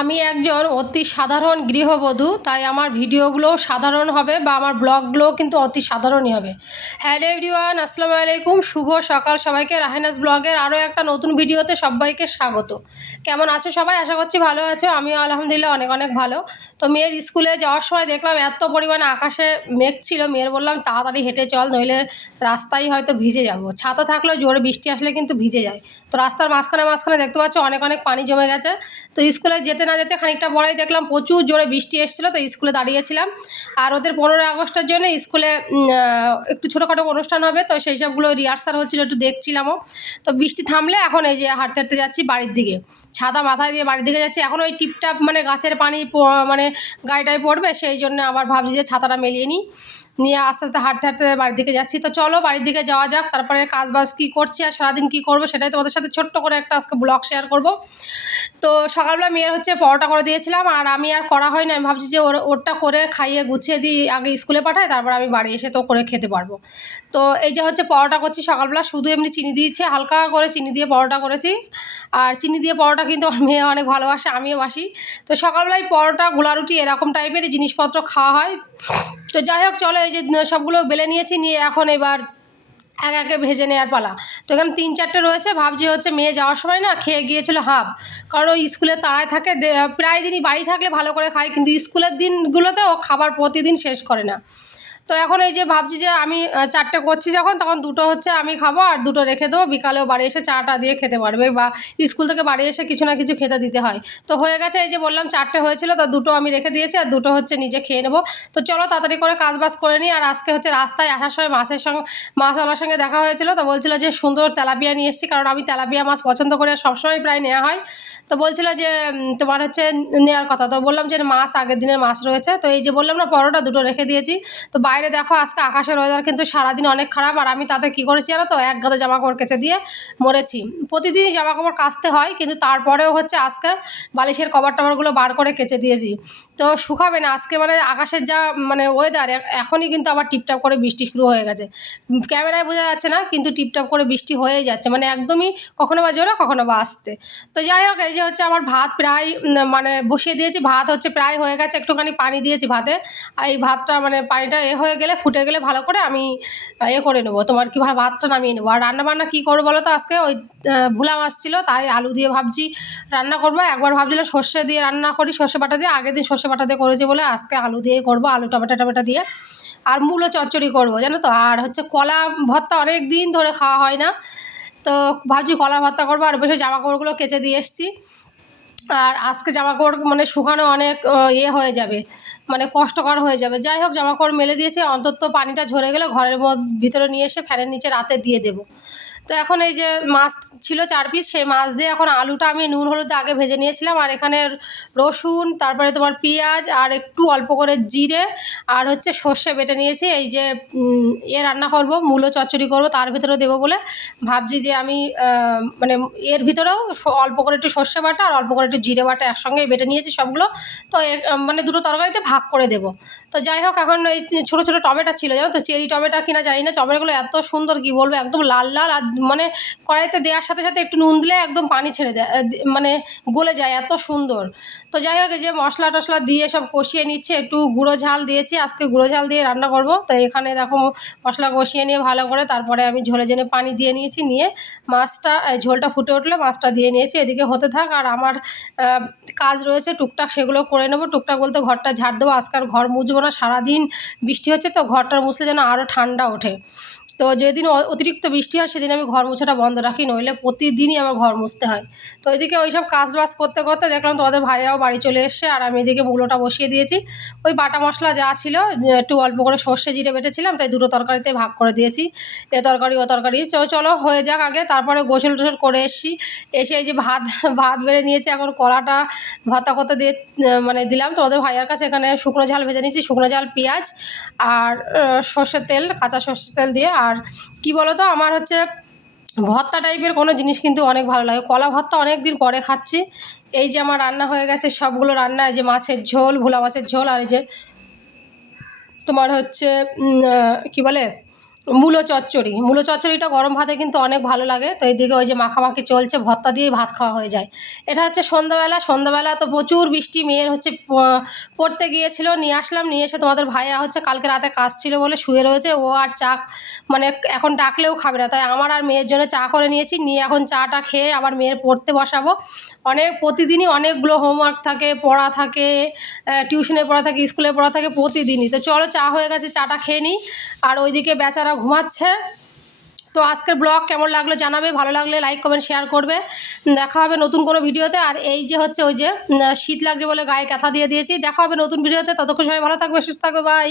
আমি একজন অতি সাধারণ গৃহবধূ, তাই আমার ভিডিওগুলো সাধারণ হবে বা আমার ব্লগগুলোও কিন্তু অতি সাধারণই হবে। হ্যালো এভরিওয়ান, আসসালামু আলাইকুম। শুভ সকাল সবাইকে। রাহেনাস ব্লগের আরও একটা নতুন ভিডিওতে সবাইকে স্বাগত। কেমন আছো সবাই? আশা করছি ভালো আছো। আমিও আলহামদুলিল্লাহ অনেক অনেক ভালো। তো মেয়ের স্কুলে যাওয়ার সময় দেখলাম এত পরিমাণে আকাশে মেঘ ছিল, মেয়ের বললাম তাড়াতাড়ি হেঁটে চল, নইলে রাস্তায় হয়তো ভিজে যাবো। ছাতা থাকলেও জোরে বৃষ্টি আসলে কিন্তু ভিজে যায়। তো রাস্তার মাঝখানে মাঝখানে দেখতে পাচ্ছ অনেক অনেক পানি জমে গেছে। তো স্কুলে যেতে না যেতে খানিকটা পরেই দেখলাম প্রচুর জোরে বৃষ্টি এসেছিলো, তো স্কুলে দাঁড়িয়েছিলাম। আর ওদের 15ই আগস্টের জন্য স্কুলে একটু ছোটোখাটো অনুষ্ঠান হবে, তো সেই সবগুলো রিহার্সাল হচ্ছিলো, একটু দেখছিলামও। তো বৃষ্টি থামলে এখন এই যে হাঁটতে হাঁটতে যাচ্ছি বাড়ির দিকে, ছাতা মাথায় দিয়ে বাড়ির দিকে যাচ্ছি। এখন ওই টিপটাপ মানে গাছের পানি মানে গায়েটায় পড়বে, সেই জন্য আবার ভাবছি যে ছাতাটা মেলিয়ে নিয়ে আস্তে আস্তে হাঁটতে হাঁটতে বাড়ির দিকে যাচ্ছি। তো চলো বাড়ির দিকে যাওয়া যাক। তারপরে কাজ বাজ কী করছি আর সারাদিন কী করবো সেটাই তোমাদের সাথে ছোট্ট করে একটা আজকে ব্লগ শেয়ার করব। তো সকালবেলা মেয়ের হচ্ছে পরোটা করে দিয়েছিলাম, আর আমি আর করা হয় না। আমি ভাবছি যে ওরটা করে খাইয়ে গুছিয়ে দিই, আগে স্কুলে পাঠাই, তারপর আমি বাড়ি এসে তো করে খেতে পারবো। তো এই যে হচ্ছে পরোটা করছি সকালবেলা, শুধু এমনি চিনি দিয়েছি, হালকা করে চিনি দিয়ে পরোটা করেছি। আর চিনি দিয়ে পরোটা কিন্তু আমার মেয়ে অনেক ভালোবাসে, আমিও বাসি। তো সকালবেলায় পরোটা, গোলা রুটি এরকম টাইপেরই জিনিসপত্র খাওয়া হয়। তো যাই হোক চলো, এই যে সবগুলো বেলে নিয়েছি, নিয়ে এখন এবার এক একে ভেজে নেওয়ার পালা। তো এখানে 3-4টে রয়েছে। ভাবছি হচ্ছে মেয়ে যাওয়ার সময় না খেয়ে গিয়েছিলো হাফ, কারণ ওই স্কুলে তাড়ায় থাকে। প্রায় দিনই বাড়ি থাকলে ভালো করে খায়, কিন্তু স্কুলের দিনগুলোতে ও খাবার প্রতিদিন শেষ করে না। তো এখন এই যে ভাবছি যে আমি 4টে করছি যখন, তখন 2টো হচ্ছে আমি খাবো আর 2টো রেখে দেবো, বিকালেও বাড়ি এসে চাটা দিয়ে খেতে পারবে, বা স্কুল থেকে বাড়ি এসে কিছু না কিছু খেতে দিতে হয়। তো হয়ে গেছে, এই যে বললাম 4টে হয়েছিল, তো 2টো আমি রেখে দিয়েছি আর 2টো হচ্ছে নিজে খেয়ে নেবো। তো চলো তাড়াতাড়ি করে কাজ বাজ করে নিই। আর আজকে হচ্ছে রাস্তায় আসার সময় মাছওয়ালার সঙ্গে দেখা হয়েছিল। তো বলছিল যে সুন্দর তেলাপিয়া নিয়ে এসেছি, কারণ আমি তেলাপিয়া মাছ পছন্দ করে সবসময় প্রায় নেওয়া হয়। তো বলছিল যে তোমার হচ্ছে নেওয়ার কথা। তো বললাম যে মাছ আগের দিনের মাছ রয়েছে। তো এই যে বললাম না পরোটা 2টো রেখে দিয়েছি। তো বাইরে দেখো আজকে আকাশের ওয়েদার কিন্তু সারাদিন অনেক খারাপ, আর আমি তাতে কী করেছি জানো তো, এক গাদা জামাকাপড় কেচে দিয়ে মরেছি। প্রতিদিনই জামাকাপড় কাচতে হয়, কিন্তু তারপরেও হচ্ছে আজকে বালিশের কভার টভারগুলো বার করে কেচে দিয়েছি। তো শুকাবে না আজকে, মানে আকাশের যা মানে ওয়েদার, এখনই কিন্তু আবার টিপটাপ করে বৃষ্টি শুরু হয়ে গেছে। ক্যামেরায় বোঝা যাচ্ছে না, কিন্তু টিপটাপ করে বৃষ্টি হয়েই যাচ্ছে, মানে একদমই কখনো বা জোরে কখনো বা আসতে। তো যাই হোক, এই যে হচ্ছে আমার ভাত প্রায় মানে বসিয়ে দিয়েছি। ভাত হচ্ছে প্রায় হয়ে গেছে, একটুখানি পানি দিয়েছি ভাতে। আর এই ভাতটা মানে পানিটা হয়ে গেলে, ফুটে গেলে ভালো করে আমি করে নেবো, তোমার কি ভাতটা নামিয়ে নেবো। আর রান্নাবান্না কী করবো বলো তো, আজকে ওই ভোলা মাছ ছিল, তাই আলু দিয়ে ভাবছি রান্না করবো। একবার ভাবছিলাম সর্ষে দিয়ে রান্না করি, সর্ষে বাটা দিয়ে, আগের দিন সর্ষে বাটা দিয়ে করেছি বলে আজকে আলু দিয়েই করবো, আলু টমেটো দিয়ে। আর মূলো চচ্চড়ি করবো জানো তো। আর হচ্ছে কলা ভর্তা অনেক দিন ধরে খাওয়া হয় না, তো ভাবছি কলা ভর্তা করবো। আর বেশি জামাকাপড়গুলো কেচে দিয়ে এসেছি। আর আজকে জামাকাপড় মানে শুকানো অনেক হয়ে যাবে, মানে কষ্টকর হয়ে যাবে। যাই হোক জামাকাপড় মেলে দিয়েছে, অন্তত পানিটা ঝরে গেলে ঘরের ভিতরে নিয়ে এসে ফ্যানের নিচে রাতে দিয়ে দেবো। তো এখন এই যে মাছ ছিল 4 পিস, সেই মাছ দিয়ে এখন আলুটা আমি নুন হলুদ আগে ভেজে নিয়েছিলাম, আর এখানে রসুন, তারপরে তোমার পেঁয়াজ, আর একটু অল্প করে জিরে, আর হচ্ছে সর্ষে বেটে নিয়েছি। এই যে রান্না করব, মূলো চচ্চড়ি করব, তার ভিতরে দেবো বলে ভাবছি যে আমি মানে এর ভিতরেও অল্প করে একটু সর্ষে বাটা আর অল্প করে একটু জিরে বাটা একসঙ্গেই বেটে নিয়েছি সবগুলো। তো মানে দুটো তরকারিতে ভাগ করে দেবো। তো যাই হোক, এখন এই ছোটো ছোটো টমেটো ছিল জানো তো, চেরি টমেটো কিনা জানি না, টমেটোগুলো এত সুন্দর কি বলবো, একদম লাল লাল। আর মানে কড়াইতে দেওয়ার সাথে সাথে একটু নুন দিলে একদম পানি ছেড়ে দেয়, মানে গলে যায়, এত সুন্দর। তো যাই হোক, এই যে মশলা টশলা দিয়ে সব কষিয়ে নিচ্ছে, একটু গুঁড়ো ঝাল দিয়েছি, আজকে গুঁড়ো ঝাল দিয়ে রান্না করব। তো এখানে দেখো মশলা কষিয়ে নিয়ে ভালো করে, তারপরে আমি ঝোলের জন্য পানি দিয়ে নিয়েছি, নিয়ে মাছটা ঝোলটা ফুটে উঠলে মাছটা দিয়ে নিয়েছি। এদিকে হতে থাক, আর আমার কাজ রয়েছে টুকটাক, সেগুলো করে নেবো। টুকটাক বলতে ঘরটা ঝাড় দেবো, আজকাল ঘর মুছবো না, সারাদিন বৃষ্টি হচ্ছে, তো ঘরটা মুছলে যেন আরও ঠান্ডা ওঠে। তো যেদিন অতিরিক্ত বৃষ্টি হয় সেদিন আমি ঘর মোছাটা বন্ধ রাখি, নইলে প্রতিদিনই আমার ঘর মুছতে হয়। তো এদিকে ওই সব কাজ বাজ করতে করতে দেখলাম তোমাদের ভাইয়াও বাড়ি চলে এসছে, আর আমি এদিকে মূলোটা বসিয়ে দিয়েছি। ওই বাটা মশলা যা ছিল, একটু অল্প করে সর্ষে জিরে বেটেছিলাম, তাই দুটো তরকারিতে ভাগ করে দিয়েছি, এ তরকারি ও তরকারি। চলো হয়ে যাক আগে, তারপরে গোসল টোসল করে এসে এই যে ভাত বেড়ে নিয়েছি। এখন কলাটা ভর্তা করতে দিয়ে মানে দিলাম তোমাদের ভাইয়ার কাছে। এখানে শুকনো ঝাল ভেজে নিয়েছি, শুকনো ঝাল, পেঁয়াজ আর সর্ষের তেল, কাঁচা সর্ষের তেল দিয়ে। আর কি বলো তো, আমার হচ্ছে ভর্তা টাইপের কোনো জিনিস কিন্তু অনেক ভালো লাগে। কলা ভর্তা অনেক দিন পরে খাচ্ছি। এই যে আমার রান্না হয়ে গেছে সবগুলো রান্না, এই যে মাছের ঝোল, ভোলা মাছের ঝোল, আর এই যে তোমার হচ্ছে কি বলে মূলো চচ্চড়িটা গরম ভাতে কিন্তু অনেক ভালো লাগে। তো এইদিকে ওই যে মাখামাখি চলছে, ভর্তা দিয়েই ভাত খাওয়া হয়ে যায়। এটা হচ্ছে সন্ধ্যাবেলা তো প্রচুর বৃষ্টি, মেয়ের হচ্ছে পড়তে গিয়েছিল, নিয়ে আসলাম, নিয়ে এসে তোমাদের ভাইয়া হচ্ছে কালকে রাতে কাজ ছিল বলে শুয়ে রয়েছে, ও আর চা মানে এখন ডাকলেও খাবে না, তাই আমার আর মেয়ের জন্য চা করে নিয়েছি, নিয়ে এখন চাটা খেয়ে আবার মেয়ের পড়তে বসাবো। প্রতিদিনই অনেকগুলো হোমওয়ার্ক থাকে, পড়া থাকে, টিউশনে পড়া থাকে, স্কুলে পড়া থাকে প্রতিদিনই। তো চলো, চা হয়ে গেছে, চাটা খেয়ে নিই। আর ওইদিকে বেচারা ঘুমাচ্ছে। তো আজকের ব্লগ কেমন লাগলো জানাবে, ভালো লাগলে লাইক কমেন্ট শেয়ার করবে। দেখা হবে নতুন কোনো ভিডিওতে। আর এই যে হচ্ছে ওই যে শীত লাগছে বলে গায়ে কাঁথা দিয়ে দিয়েছি। দেখা হবে নতুন ভিডিওতে, ততক্ষণ সবাই ভালো থাকবে, সুস্থ থাকবে, বাই।